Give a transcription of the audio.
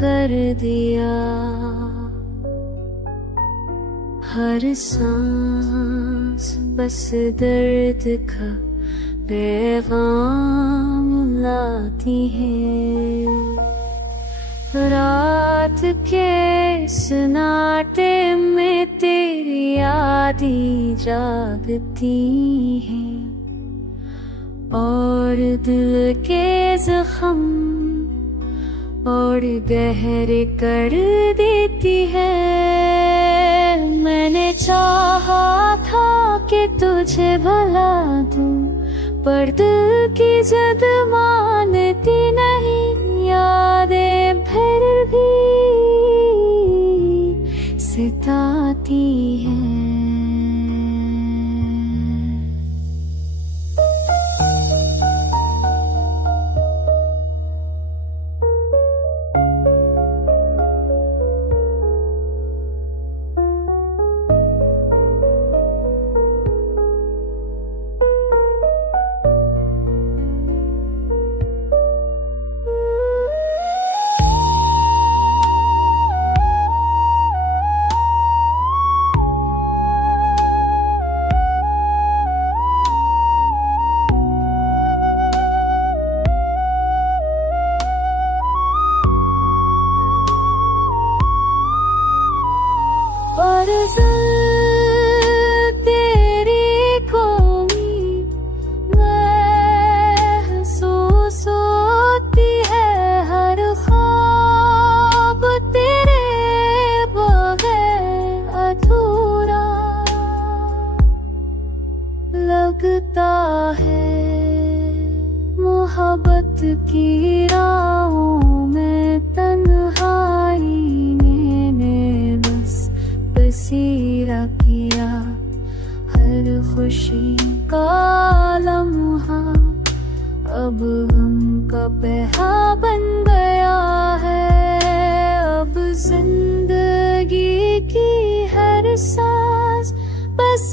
कर दिया। हर सांस बस दर्द का पैगाम लाती है। रात के सन्नाटे में तेरी यादें जागती हैं और दिल के जख्म और गहरे कर देती है। मैंने चाहा था कि तुझे भुला दूं, पर दिल की जिद मानती नहीं। यादें फिर भी सताती हैं। तेरी कमी महसूस होती है। हर ख्वाब तेरे बगैर अधूरा लगता है। मोहब्बत की राहों में तन्हाई बसेरा किया। हर खुशी का लम्हा अब हमका पहा बन गया है। अब जिंदगी की हर सांस बस